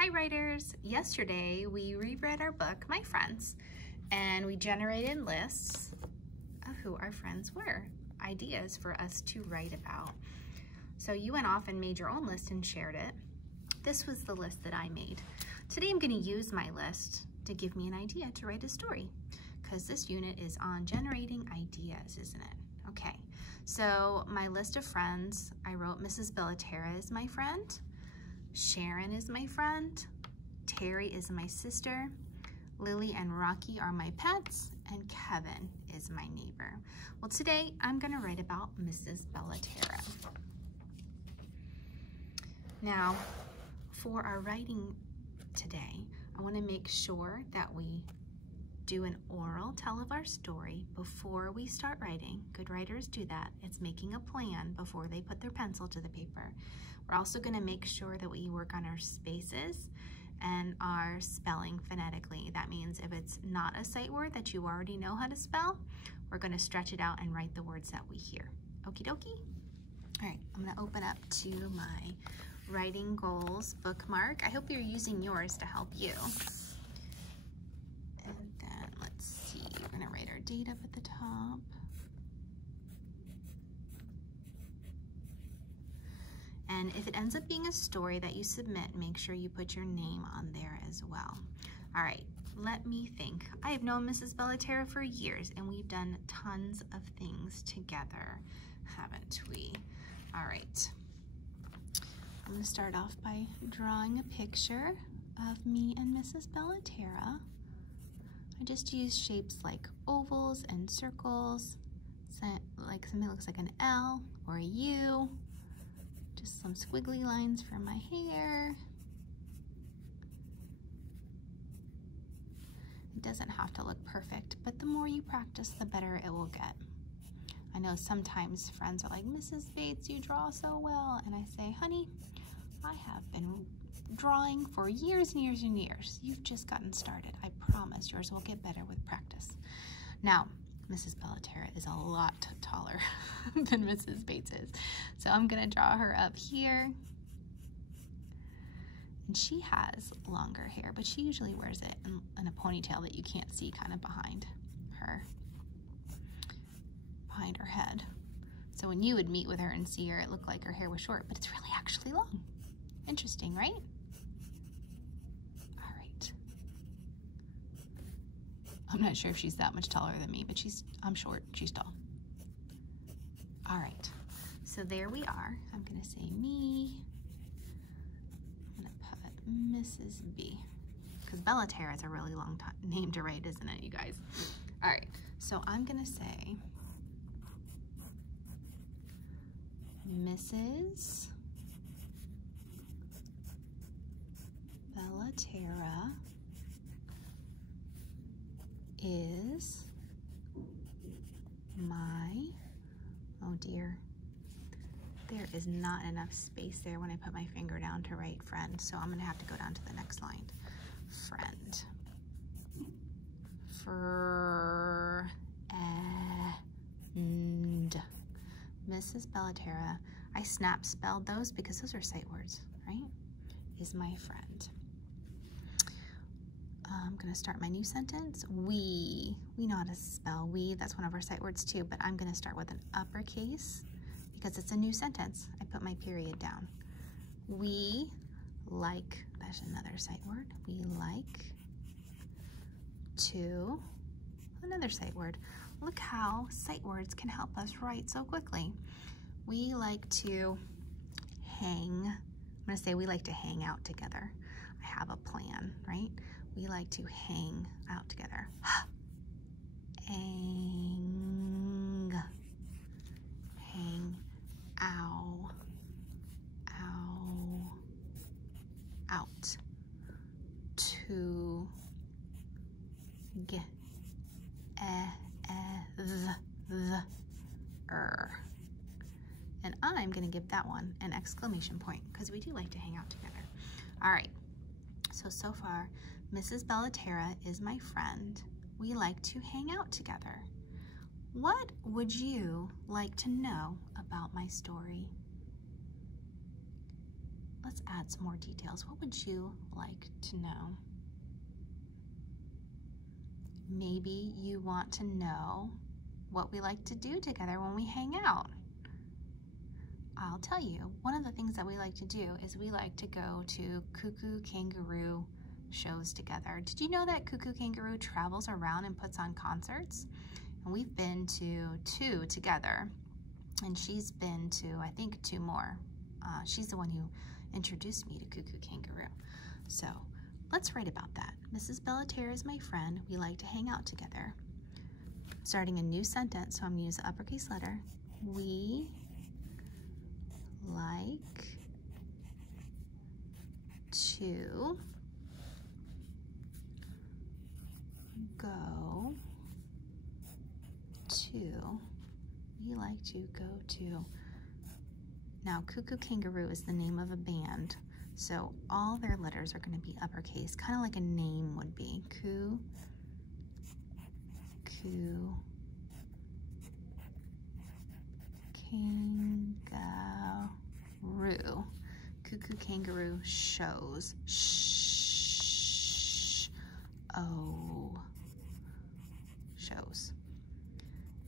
Hi writers! Yesterday we reread our book, My Friends, and we generated lists of who our friends were, ideas for us to write about. So you went off and made your own list and shared it. This was the list that I made. Today I'm going to use my list to give me an idea to write a story, because this unit is on generating ideas, isn't it? Okay, so my list of friends, I wrote Mrs. Bellaterra is my friend, Sharon is my friend, Terry is my sister, Lily and Rocky are my pets, and Kevin is my neighbor. Well, today I'm going to write about Mrs. Bellaterra. Now, for our writing today, I want to make sure that we do an oral tell of our story before we start writing. Good writers do that. It's making a plan before they put their pencil to the paper. We're also going to make sure that we work on our spaces and our spelling phonetically. That means if it's not a sight word that you already know how to spell, we're going to stretch it out and write the words that we hear. Okie dokie? All right, I'm going to open up to my writing goals bookmark. I hope you're using yours to help you. And then let's see, we're going to write our date up at the top. And if it ends up being a story that you submit, make sure you put your name on there as well. All right, let me think. I have known Mrs. Bellaterra for years, and we've done tons of things together, haven't we? All right. I'm going to start off by drawing a picture of me and Mrs. Bellaterra. I just use shapes like ovals and circles, like something that looks like an L or a U. Just some squiggly lines for my hair. It doesn't have to look perfect, but the more you practice, the better it will get. I know sometimes friends are like, Mrs. Bates, you draw so well. And I say, honey, I have been drawing for years and years and years. You've just gotten started. I promise yours will get better with practice. Now, Mrs. Bellaterra is a lot taller than Mrs. Bates is. So I'm gonna draw her up here. And she has longer hair, but she usually wears it in a ponytail that you can't see kind of behind her head. So when you would meet with her and see her, it looked like her hair was short, but it's really actually long. Interesting, right? All right. I'm not sure if she's that much taller than me, but I'm short, she's tall. All right, so there we are. I'm gonna say me. I'm gonna put Mrs. B, because Bellaterra is a really long name to write, isn't it, you guys? All right, so I'm gonna say Mrs. Bellaterra is my, oh dear, there is not enough space there when I put my finger down to write friend, so I'm gonna have to go down to the next line. Friend. Friend. Mrs. Bellaterra, I snap spelled those because those are sight words, right? Is my friend. I'm gonna start my new sentence. We know how to spell we, that's one of our sight words too, but I'm gonna start with an uppercase because it's a new sentence. I put my period down. We like, that's another sight word. We like to, another sight word. Look how sight words can help us write so quickly. We like to hang, I'm gonna say we like to hang out together. I have a plan, right? We like to hang out together. Hang. Hang. Ow. Ow. Out. To. Get. And I'm gonna give that one an exclamation point because we do like to hang out together. All right, so far, Mrs. Bellaterra is my friend. We like to hang out together. What would you like to know about my story? let's add some more details. What would you like to know? Maybe you want to know what we like to do together when we hang out. I'll tell you, one of the things that we like to do is we like to go to Koo Koo Kanga Roo shows together. Did you know that Koo Koo Kanga Roo travels around and puts on concerts? And we've been to 2 together, and she's been to, I think, 2 more. She's the one who introduced me to Koo Koo Kanga Roo. So let's write about that. Mrs. Bellaterra is my friend. We like to hang out together. Starting a new sentence, so I'm going to use the uppercase letter. We like to go to. We like to go to. Now, Koo Koo Kanga Roo is the name of a band, so all their letters are going to be uppercase, kind of like a name would be. Koo Koo Kanga Roo. Koo Koo Kanga Roo shows. Shows.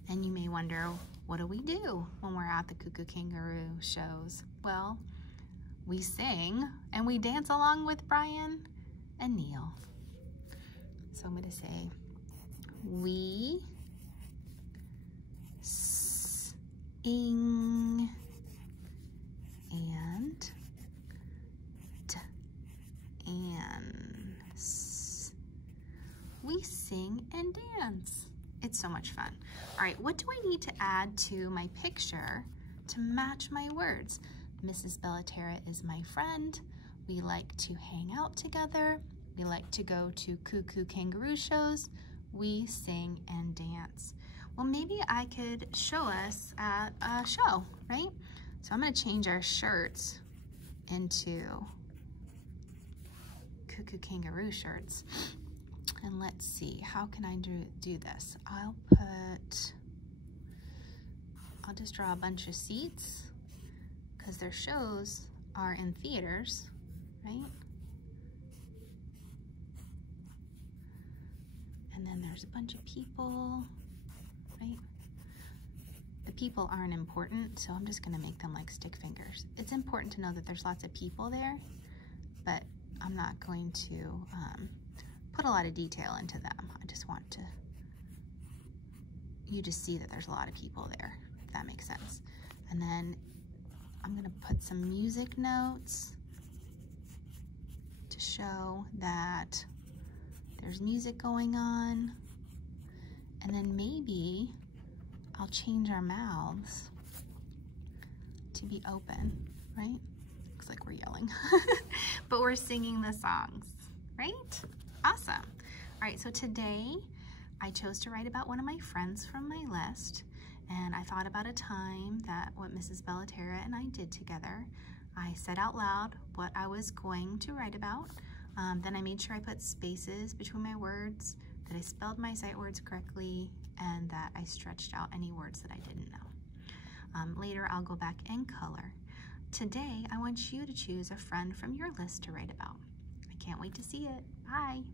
And you may wonder, what do we do when we're at the Koo Koo Kanga Roo shows? Well, we sing and we dance along with Brian and Neil. So I'm going to say, we sing and dance. We sing and dance. It's so much fun. All right, what do I need to add to my picture to match my words? Mrs. Bellaterra is my friend. We like to hang out together. We like to go to Koo Koo Kanga Roo shows. We sing and dance. Well, maybe I could show us at a show, right? So I'm gonna change our shirts into Koo Koo Kanga Roo shirts. And let's see, how can I do this? I'll just draw a bunch of seats because their shows are in theaters, right? And then there's a bunch of people, right? The people aren't important, so I'm just gonna make them like stick figures. It's important to know that there's lots of people there, but I'm not going to put a lot of detail into them. I just want you to see that there's a lot of people there, if that makes sense. And then I'm gonna put some music notes to show that there's music going on. And then maybe I'll change our mouths to be open, right? Looks like we're yelling, but we're singing the songs, right? Awesome. All right, so today I chose to write about one of my friends from my list, and I thought about a time that what Mrs. Bellaterra and I did together. I said out loud what I was going to write about. Then I made sure I put spaces between my words, that I spelled my sight words correctly, and that I stretched out any words that I didn't know. Later, I'll go back and color. Today, I want you to choose a friend from your list to write about. I can't wait to see it. Bye.